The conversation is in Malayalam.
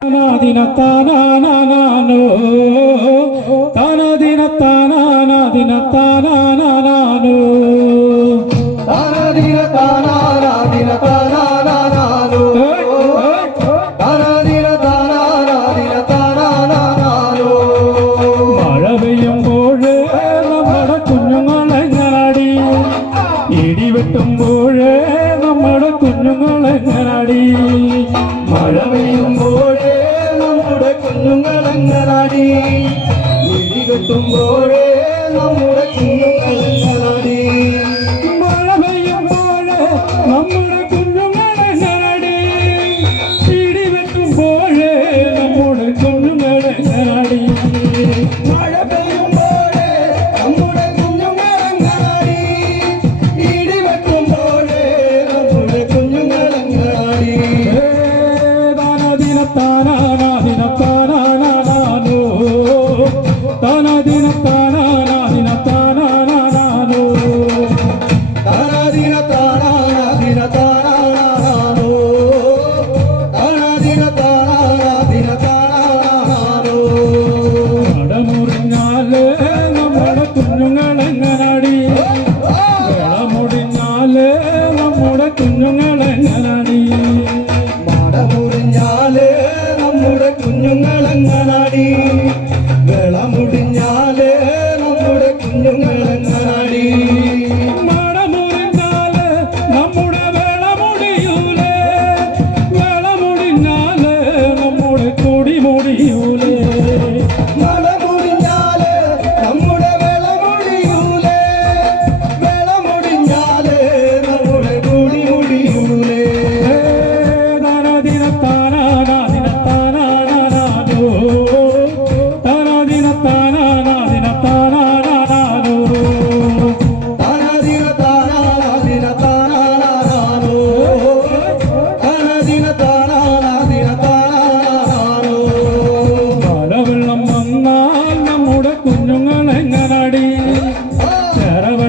Tanadina tananano, tanadina tananadina tananano, tanadina tananadina tananano, tanadina tananadina tananano. മഴ പെയ്യുമ്പോൾ നമ്മുടെ കുഞ്ഞുങ്ങളെ ഞാടി ഇടിവെട്ടുമ്പോൾ നമ്മുടെ കുഞ്ഞുങ്ങളെ ഞാടി മഴ പെയ്യുമ്പോൾ നമ്മുടെ കുഞ്ഞുങ്ങളെങ്ങനാടി ഇടികെട്ടുമ്പോൾ നമ്മുടെ കുഞ്ഞുങ്ങളെങ്ങനാടി മഴ പെയ്യുമ്പോൾ നമ്മുടെ കുഞ്ഞുങ്ങളെ ഞാടി ഇടിവെട്ടുമ്പോൾ നമ്മുടെ കുഞ്ഞുങ്ങളെ ഞാടി മഴ പെയ്യുമ്പോൾ നമ്മുടെ കുഞ്ഞുങ്ങളെങ്ങനാടി ഇടിവെട്ടുമ്പോൾ നമ്മുടെ കുഞ്ഞുങ്ങളെങ്ങനാടി താനാദിന താനാനാനോ താനാദിന താനാനാദിന താനാനാനോ താനാദിന താനാനാദിന താനാനാനോ താനാദിന താനാനാദിന താനാനാനോ. നടമുറിഞ്ഞാല് നമ്മുടെ കുഞ്ഞുങ്ങളെങ്ങനാടി വെളമുടിഞ്ഞാല് നമ്മുടെ കുഞ്ഞുങ്ങളെങ്ങനാടി മടമുറിഞ്ഞാല് നമ്മുടെ കുഞ്ഞുങ്ങളെങ്ങനാടി